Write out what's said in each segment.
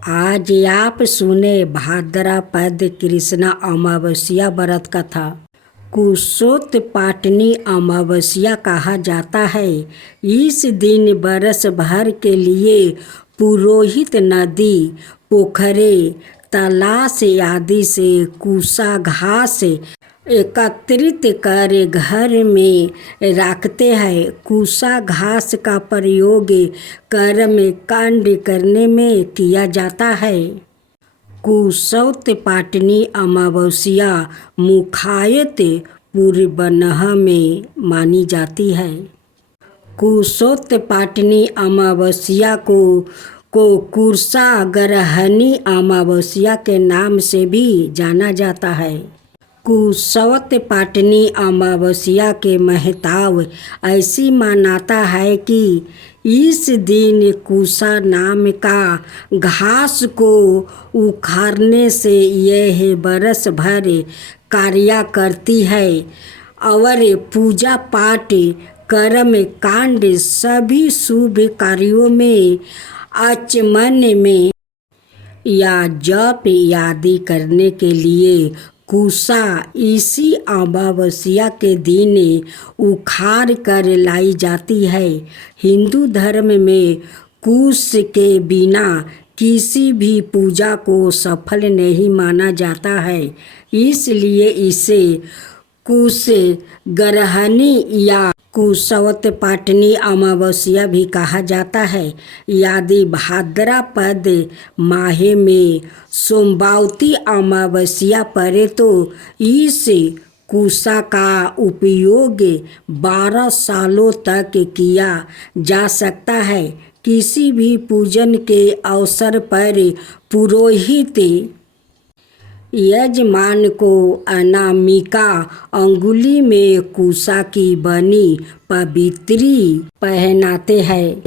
आज आप सुने भाद्रपद कृष्ण अमावस्या व्रत कथा। कुशोत पाटनी अमावस्या कहा जाता है। इस दिन बरस भर के लिए पुरोहित नदी, पोखरे, तलाश आदि से कुशा घास एकत्रित कर घर में रखते हैं। कुशा घास का प्रयोग कर्म कांड करने में किया जाता है। कुशोत पाटनी अमावस्या मुख्यत पूर्वाह्न में मानी जाती है। कुशोत पाटनी अमावस्या को कुशा ग्रहणी अमावस्या के नाम से भी जाना जाता है। कुशोत पाटनी अमावस्या के महत्व ऐसी मान्यता है कि इस दिन कुशा नाम का घास को उखाड़ने से यह बरस भर कार्य करती है और पूजा पाठ, कर्म कांड सभी शुभ कार्यों में आचमन में या जप आदि करने के लिए कुशा इसी अमावस्या के दिन उखाड़ कर लाई जाती है। हिंदू धर्म में कुश के बिना किसी भी पूजा को सफल नहीं माना जाता है, इसलिए इसे कुश ग्रहणी या कुशोत पाटनी अमावस्या भी कहा जाता है। यदि भाद्रपद माह में सोमवती अमावस्या पड़े तो इस कुशा का उपयोग 12 सालों तक किया जा सकता है। किसी भी पूजन के अवसर पर पुरोहित यजमान को अनामिका अंगुली में कुशा की बनी पवित्री पहनाते हैं।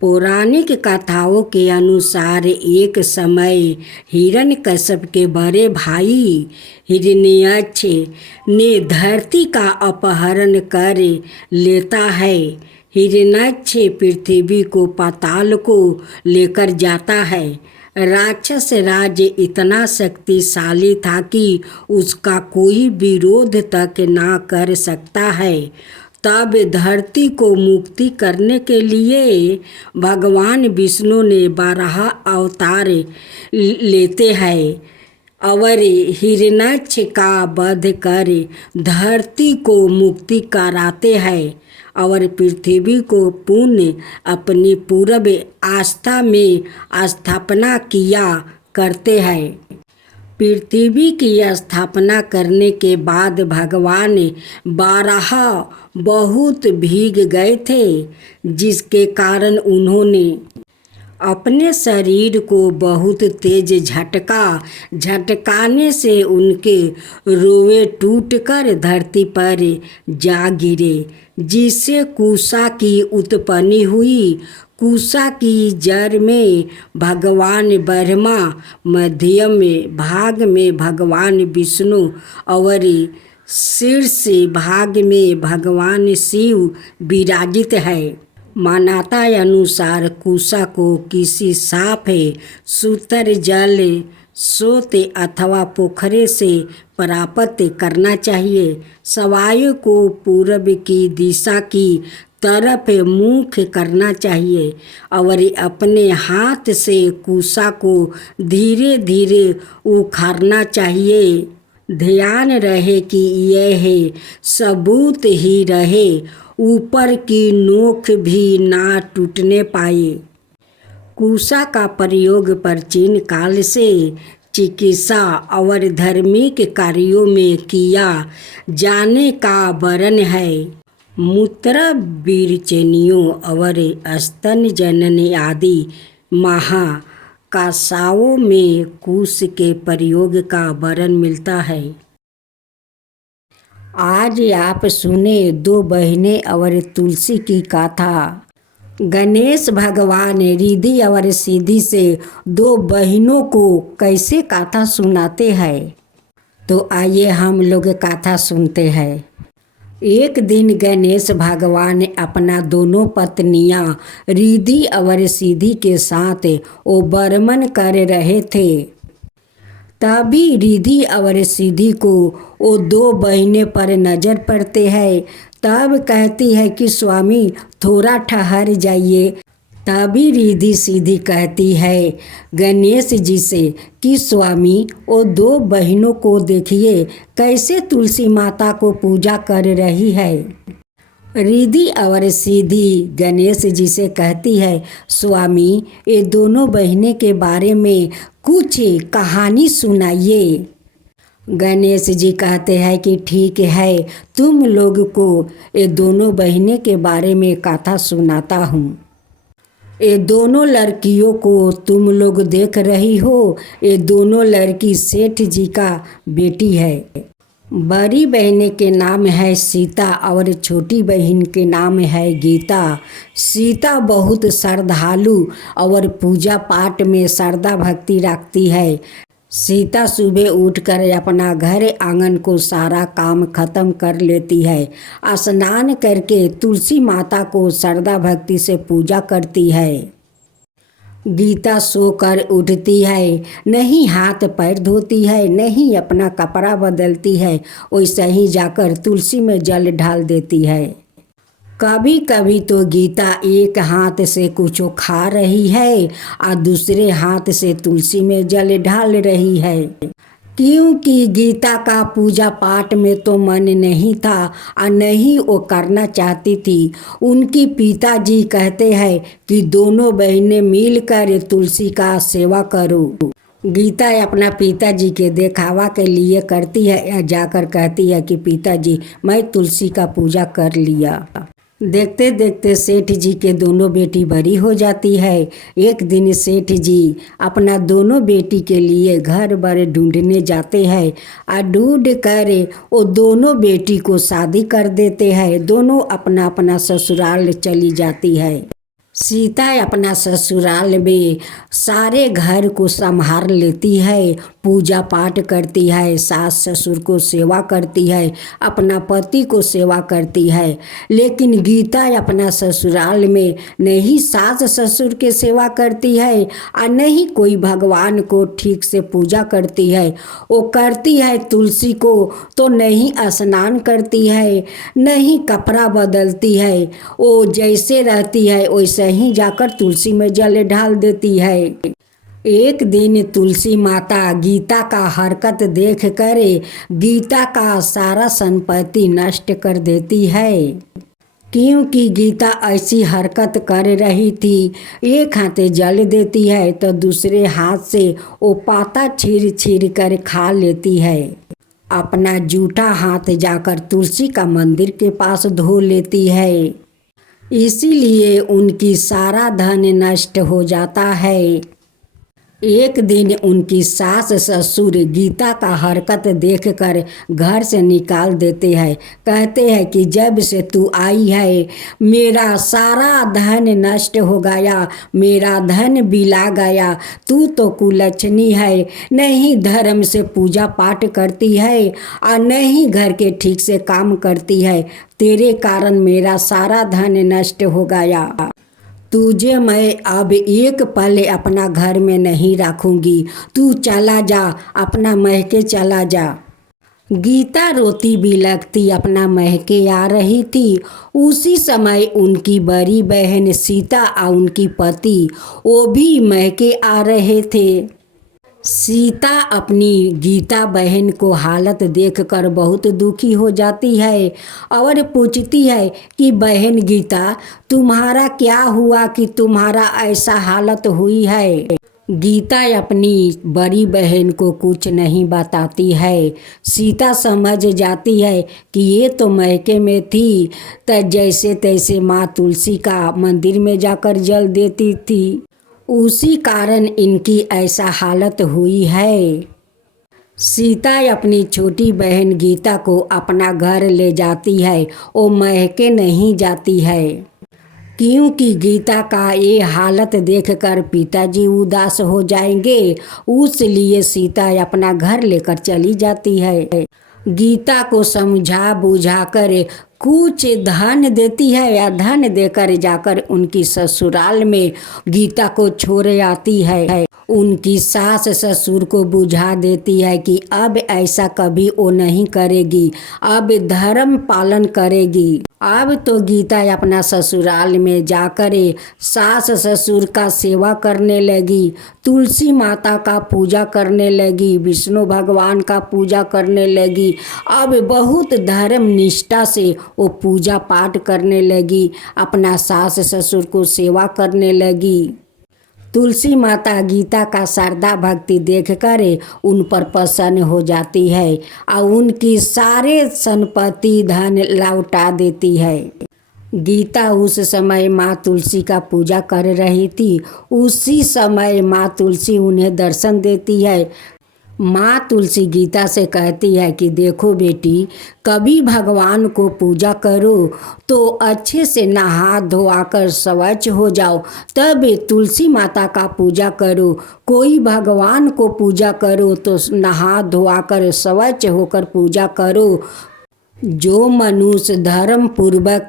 पौराणिक कथाओं के अनुसार एक समय हिरण्यकश्यप के बड़े भाई हिरण्याक्ष ने धरती का अपहरण कर लेता है। हिरण्याक्ष पृथ्वी को पाताल को लेकर जाता है। राक्षस राज इतना शक्तिशाली था कि उसका कोई विरोध तक ना कर सकता है। तब धरती को मुक्ति करने के लिए भगवान विष्णु ने 12 अवतार लेते हैं और हिरण्याक्ष का वध कर धरती को मुक्ति कराते हैं और पृथ्वी को पुनः अपनी पूर्व आस्था में स्थापना किया करते हैं। पृथ्वी की स्थापना करने के बाद भगवान 12 बहुत भीग गए थे, जिसके कारण उन्होंने अपने शरीर को बहुत तेज झटकाने से उनके रोए टूटकर धरती पर जा गिरे, जिससे कुशा की उत्पत्ति हुई। कुशा की जड़ में भगवान ब्रह्मा, मध्यम भाग में भगवान विष्णु और शीर्ष भाग में भगवान शिव विराजित है। मान्यता अनुसार कुशा को किसी साफ सुथरे जल स्रोत अथवा पोखरे से प्राप्त करना चाहिए। शवाय को पूर्व की दिशा की तरफ मुख करना चाहिए और अपने हाथ से कुशा को धीरे धीरे उखाड़ना चाहिए। ध्यान रहे कि यह सबूत ही रहे, ऊपर की नोक भी ना टूटने पाए। कुशा का प्रयोग प्राचीन काल से चिकित्सा और धार्मिक कार्यों में किया जाने का वर्णन है। मूत्र विरेचनियों और स्तन जनन आदि महाकासाओं में कुश के प्रयोग का वर्णन मिलता है। आज आप सुने 2 बहनें और तुलसी की कथा। गणेश भगवान रिद्धि और सिद्धि से 2 बहनों को कैसे कथा सुनाते हैं, तो आइए हम लोग कथा सुनते हैं। एक दिन गणेश भगवान अपना दोनों पत्नियां रिद्धि और सिद्धि के साथ वो बर्मन कर रहे थे। तभी रिद्धि और सिद्धि को वो दो बहनें पर नजर पड़ते हैं। तब कहती है कि स्वामी थोड़ा ठहर जाइए। तभी रिद्धि सिद्धि कहती है गणेश जी से कि स्वामी वो दो बहनों को देखिए कैसे तुलसी माता को पूजा कर रही है। रिद्धि और सिद्धि गणेश जी से कहती है स्वामी ये दोनों बहनें के बारे में कुछ कहानी सुनाइए। गणेश जी कहते हैं कि ठीक है, तुम लोग को ये दोनों बहनें के बारे में कथा सुनाता हूँ। ये दोनों लड़कियों को तुम लोग देख रही हो, ये दोनों लड़की सेठ जी का बेटी है। बड़ी बहन के नाम है सीता और छोटी बहन के नाम है गीता। सीता बहुत श्रद्धालु और पूजा पाठ में श्रद्धा भक्ति रखती है। सीता सुबह उठकर अपना घर आंगन को सारा काम खत्म कर लेती है। स्नान करके तुलसी माता को श्रद्धा भक्ति से पूजा करती है। गीता सोकर उठती है, नहीं हाथ पैर धोती है, नहीं अपना कपड़ा बदलती है, वैसे ही जाकर तुलसी में जल ढाल देती है। कभी कभी तो गीता एक हाथ से कुछ खा रही है और दूसरे हाथ से तुलसी में जल ढाल रही है। क्योंकि गीता का पूजा पाठ में तो मन नहीं था और नहीं वो करना चाहती थी। उनकी पिताजी कहते हैं कि दोनों बहनें मिलकर तुलसी का सेवा करो। गीता अपना पिताजी के दिखावा के लिए करती है या जाकर कहती है कि पिताजी मैं तुलसी का पूजा कर लिया। देखते देखते सेठ जी के दोनों बेटी बड़ी हो जाती है। एक दिन सेठ जी अपना दोनों बेटी के लिए घर बार ढूंढने जाते हैं और ढूंढ कर वो दोनों बेटी को शादी कर देते हैं। दोनों अपना अपना ससुराल चली जाती है। सीता अपना ससुराल में सारे घर को संभाल लेती है, पूजा पाठ करती है, सास ससुर को सेवा करती है, अपना पति को सेवा करती है। लेकिन गीता अपना ससुराल में नहीं सास ससुर के सेवा करती है और नहीं कोई भगवान को ठीक से पूजा करती है। वो करती है तुलसी को तो नहीं स्नान करती है, नहीं कपड़ा बदलती है। वो जैसे रहती है वैसे ही जाकर तुलसी में जल ढाल देती है। एक दिन तुलसी माता गीता का हरकत देख कर गीता का सारा संपत्ति नष्ट कर देती है। क्योंकि गीता ऐसी हरकत कर रही थी, एक हाथ जल देती है तो दूसरे हाथ से वो पाता छीर छीर कर खा लेती है। अपना जूठा हाथ जाकर तुलसी का मंदिर के पास धो लेती है। इसीलिए उनकी सारा धन नष्ट हो जाता है। एक दिन उनकी सास ससुर गीता का हरकत देखकर घर से निकाल देते हैं। कहते हैं कि जब से तू आई है मेरा सारा धन नष्ट हो गया, मेरा धन बिला गया। तू तो कुलच्छनी है, नहीं धर्म से पूजा पाठ करती है और नहीं घर के ठीक से काम करती है। तेरे कारण मेरा सारा धन नष्ट हो गया। तुझे मैं अब एक पल अपना घर में नहीं रखूंगी। तू चला जा, अपना महके चला जा। गीता रोती बिलखती अपना महके आ रही थी। उसी समय उनकी बड़ी बहन सीता और उनकी पति वो भी महके आ रहे थे। सीता अपनी गीता बहन को हालत देखकर बहुत दुखी हो जाती है और पूछती है कि बहन गीता तुम्हारा क्या हुआ कि तुम्हारा ऐसा हालत हुई है। गीता अपनी बड़ी बहन को कुछ नहीं बताती है। सीता समझ जाती है कि ये तो मैके में थी तो जैसे तैसे माँ तुलसी का मंदिर में जाकर जल देती थी, उसी कारण इनकी ऐसा हालत हुई है। सीता अपनी छोटी बहन गीता को अपना घर ले जाती है, वो महके नहीं जाती है। क्योंकि गीता का ये हालत देखकर पिताजी उदास हो जाएंगे, उसलिए सीता अपना घर लेकर चली जाती है। गीता को समझा बुझाकर कुछ धन देती है या धन देकर जाकर उनकी ससुराल में गीता को छोड़ आती है। उनकी सास ससुर को बुझा देती है कि अब ऐसा कभी वो नहीं करेगी, अब धर्म पालन करेगी। अब तो गीता अपना ससुराल में जाकर सास ससुर का सेवा करने लगी, तुलसी माता का पूजा करने लगी, विष्णु भगवान का पूजा करने लगी। अब बहुत धर्म निष्ठा से वो पूजा पाठ करने लगी, अपना सास ससुर को सेवा करने लगी। तुलसी माता गीता का श्रद्धा भक्ति देखकर उन पर प्रसन्न हो जाती है और उनकी सारे संपत्ति धन लौटा देती है। गीता उस समय माँ तुलसी का पूजा कर रही थी। उसी समय माँ तुलसी उन्हें दर्शन देती है। माँ तुलसी गीता से कहती है कि देखो बेटी, कभी भगवान को पूजा करो तो अच्छे से नहा धोआकर स्वच्छ हो जाओ, तब तुलसी माता का पूजा करो। कोई भगवान को पूजा करो तो नहा धोआकर स्वच्छ होकर पूजा करो। जो मनुष्य धर्म पूर्वक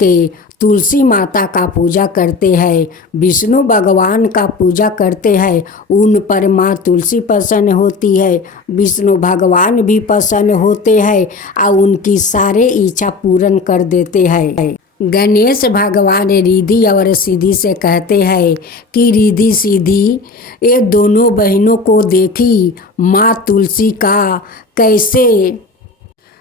तुलसी माता का पूजा करते हैं, विष्णु भगवान का पूजा करते हैं, उन पर माँ तुलसी प्रसन्न होती है, विष्णु भगवान भी प्रसन्न होते हैं और उनकी सारे इच्छा पूर्ण कर देते हैं। गणेश भगवान रिद्धि और सिद्धि से कहते हैं कि रिद्धि सिद्धि ये दोनों बहनों को देखी माँ तुलसी का कैसे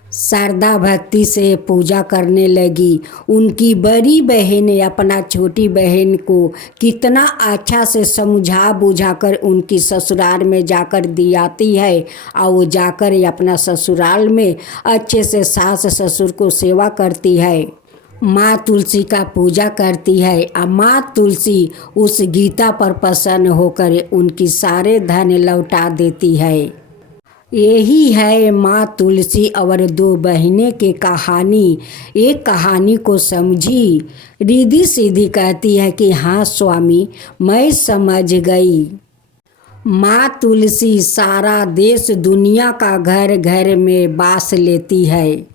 श्रद्धा भक्ति से पूजा करने लगी। उनकी बड़ी बहन अपना छोटी बहन को कितना अच्छा से समझा बुझाकर उनकी ससुराल में जाकर दियाती है और वो जाकर अपना ससुराल में अच्छे से सास ससुर को सेवा करती है, माँ तुलसी का पूजा करती है। और माँ तुलसी उस गीता पर प्रसन्न होकर उनकी सारे धन लौटा देती है। यही है माँ तुलसी और दो बहनें की कहानी। एक कहानी को समझी। रिद्धि सिद्धि कहती है कि हाँ स्वामी, मैं समझ गई। माँ तुलसी सारा देश दुनिया का घर घर में बास लेती है।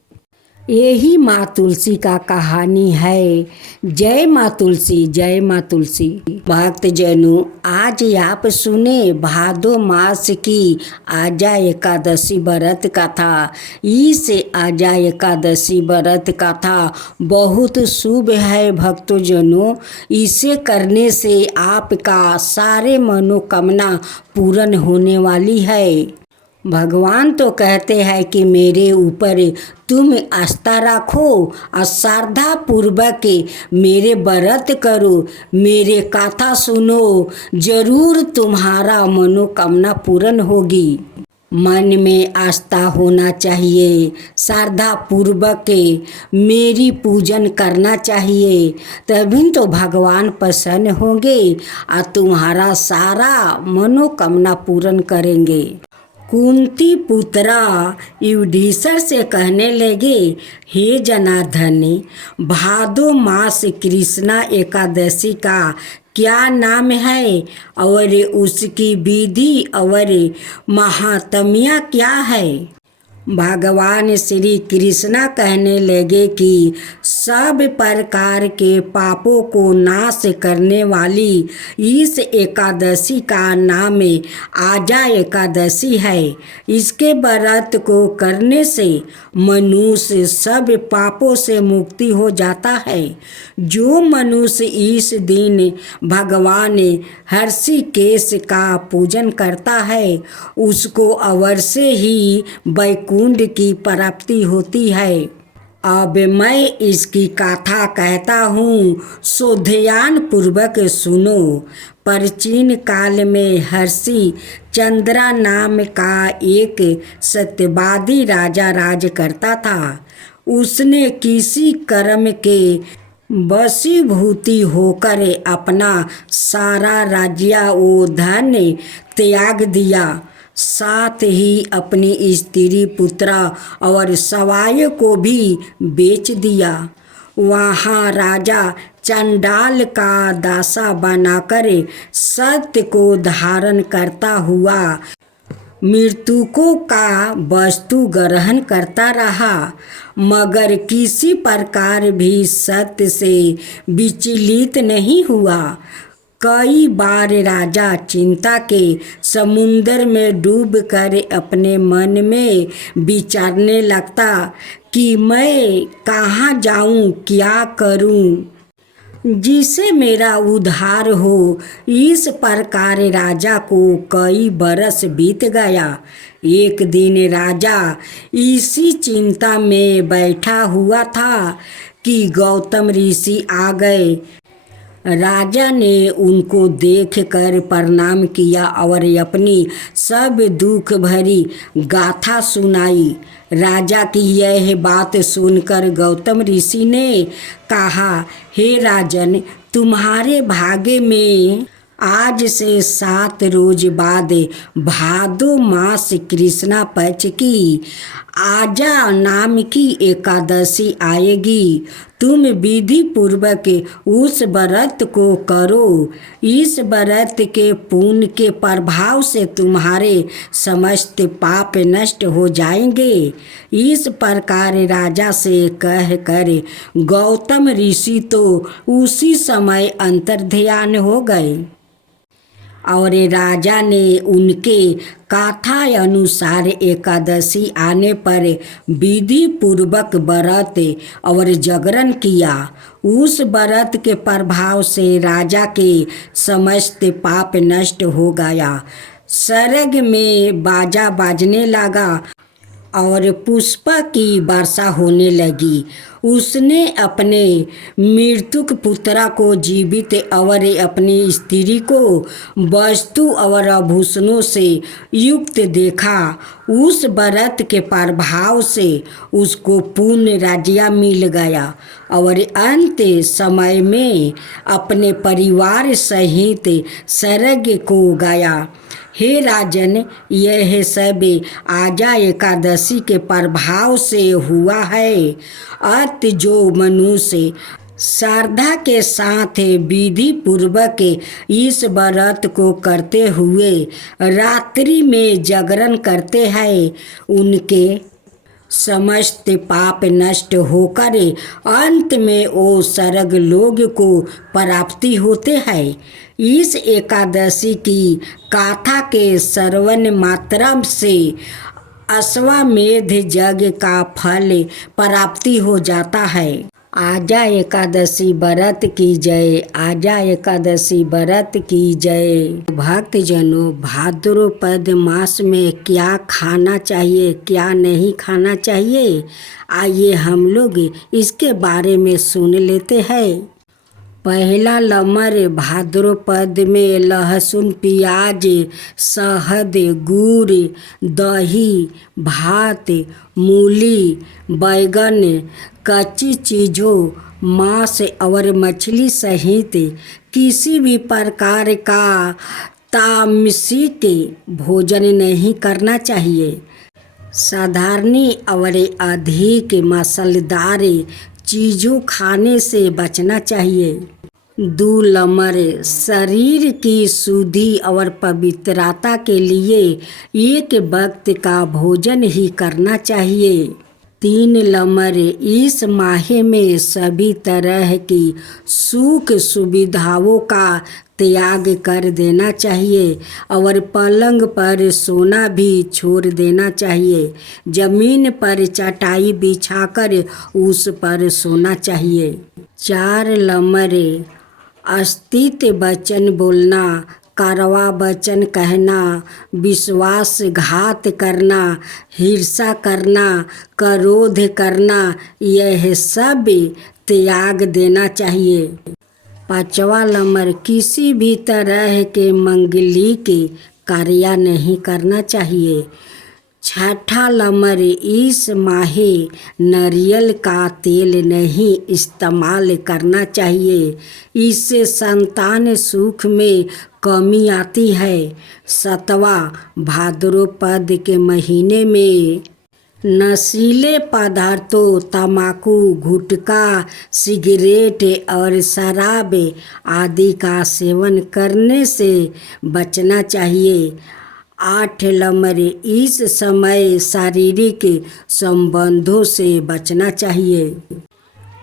यही माँ तुलसी का कहानी है। जय माँ तुलसी, जय माँ तुलसी। भक्त जनों, आज आप सुने भादो मास की आजा एकादशी व्रत कथा। इस आजा एकादशी व्रत कथा बहुत शुभ है भक्तों जनों। इसे करने से आपका सारे मनोकामना पूर्ण होने वाली है। भगवान तो कहते हैं कि मेरे ऊपर तुम आस्था रखो और श्रद्धा पूर्वक मेरे व्रत करो, मेरे कथा सुनो, जरूर तुम्हारा मनोकामना पूर्ण होगी। मन में आस्था होना चाहिए, श्रद्धा पूर्वक मेरी पूजन करना चाहिए, तभी तो भगवान प्रसन्न होंगे और तुम्हारा सारा मनोकामना पूर्ण करेंगे। कुंती पुत्रा युधिष्ठिर से कहने लगे, हे जनार्दन, भादो मास कृष्णा एकादशी का क्या नाम है और उसकी विधि और महात्म्य क्या है। भगवान श्री कृष्णा कहने लगे कि सब प्रकार के पापों को नाश करने वाली इस एकादशी का नाम आजा एकादशी है। इसके व्रत को करने से मनुष्य सब पापों से मुक्ति हो जाता है। जो मनुष्य इस दिन भगवान हर्षिकेश का पूजन करता है, उसको अवश्य ही वैकुंठ की प्राप्ति होती है। अब मैं इसकी कथा कहता हूँ, सो ध्यान पूर्वक सुनो। प्राचीन काल में हर्षि चंद्रा नाम का एक सत्यवादी राजा राज करता था। उसने किसी कर्म के वशीभूति होकर अपना सारा राज्य व धन त्याग दिया, साथ ही अपनी स्त्री पुत्र और सवाय को भी बेच दिया। वहाँ राजा चंडाल का दासा बनाकर सत्य को धारण करता हुआ मृतकों का वस्तु ग्रहण करता रहा, मगर किसी प्रकार भी सत्य से विचलित नहीं हुआ। कई बार राजा चिंता के समुद्र में डूबकर अपने मन में विचारने लगता कि मैं कहाँ जाऊँ, क्या करूँ जिससे मेरा उद्धार हो। इस प्रकार राजा को कई बरस बीत गया। एक दिन राजा इसी चिंता में बैठा हुआ था कि गौतम ऋषि आ गए। राजा ने उनको देखकर प्रणाम किया और अपनी सब दुख भरी गाथा सुनाई। राजा की यह बात सुनकर गौतम ऋषि ने कहा, हे राजन, तुम्हारे भाग्य में आज से 7 रोज बाद भादो मास कृष्णा पक्ष की आजा नाम की एकादशी आएगी। तुम विधि पूर्वक उस व्रत को करो। इस व्रत के पुण्य के प्रभाव से तुम्हारे समस्त पाप नष्ट हो जाएंगे। इस प्रकार राजा से कहकर गौतम ऋषि तो उसी समय अंतर्ध्यान हो गए और राजा ने उनके कथा अनुसार एकादशी आने पर विधि पूर्वक व्रत और जागरण किया। उस व्रत के प्रभाव से राजा के समस्त पाप नष्ट हो गया। स्वर्ग में बाजा बाजने लगा और पुष्प की वर्षा होने लगी। उसने अपने मृतक पुत्रा को जीवित और अपनी स्त्री को वस्तु और आभूषणों से युक्त देखा। उस व्रत के प्रभाव से उसको पूर्ण राज्य मिल गया और अंत समय में अपने परिवार सहित स्वर्ग को गया। हे राजन, यह सब आजा एकादशी के प्रभाव से हुआ है। अत जो मनुष्य श्रद्धा के साथ विधि पूर्वक इस व्रत को करते हुए रात्रि में जागरण करते हैं, उनके समस्त पाप नष्ट होकर अंत में वो स्वर्ग लोक को प्राप्ति होते हैं। इस एकादशी की गाथा के श्रवण मात्र से अश्वमेध यज्ञ का फल प्राप्ति हो जाता है। आजा एकादशी व्रत की जय। आजा एकादशी व्रत की जय। भक्तजनों, भाद्रपद मास में क्या खाना चाहिए, क्या नहीं खाना चाहिए, आइए हम लोग इसके बारे में सुन लेते हैं। पहला नंबर, भाद्रपद में लहसुन, प्याज, शहद, गुड़, दही, भात, मूली, बैगन, कच्ची चीज़ों, मांस और मछली सहित किसी भी प्रकार का तामसिक भोजन नहीं करना चाहिए। साधारण और अधिक मसालेदार चीज़ों खाने से बचना चाहिए। 2 नंबर, शरीर की शुद्धि और पवित्रता के लिए एक वक्त का भोजन ही करना चाहिए। 3 नंबर, इस माह में सभी तरह की सुख सुविधाओं का त्याग कर देना चाहिए और पलंग पर सोना भी छोड़ देना चाहिए। जमीन पर चटाई बिछाकर उस पर सोना चाहिए। 4 नंबर, अस्तित्व वचन बोलना, कड़वा वचन कहना, विश्वासघात करना, हिंसा करना, क्रोध करना, यह सब त्याग देना चाहिए। 5वां नंबर, किसी भी तरह के मंगलिक कार्य नहीं करना चाहिए। 6वां नंबर, इस माह नारियल का तेल नहीं इस्तेमाल करना चाहिए, इससे संतान सुख में कमी आती है। 7वां, भाद्रपद के महीने में नशीले पदार्थों, तम्बाकू, गुटखा, सिगरेट और शराब आदि का सेवन करने से बचना चाहिए। 8 नंबर, इस समय शारीरिक संबंधों से बचना चाहिए।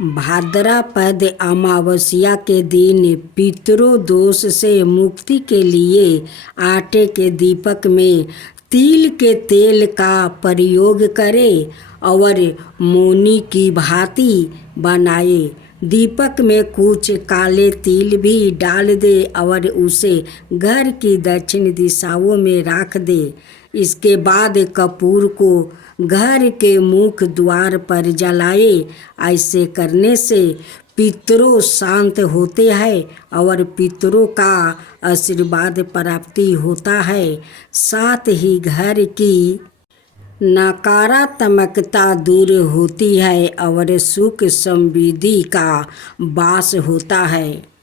भाद्रपद अमावस्या के दिन पितृदोष से मुक्ति के लिए आटे के दीपक में तिल के तेल का प्रयोग करें और मोनी की भांति बनाए। दीपक में कुछ काले तिल भी डाल दे और उसे घर की दक्षिण दिशाओं में रख दे। इसके बाद कपूर को घर के मुख्य द्वार पर जलाए। ऐसे करने से पितरों शांत होते हैं और पितरों का आशीर्वाद प्राप्ति होता है। साथ ही घर की नकारात्मकता दूर होती है और सुख समृद्धि का वास होता है।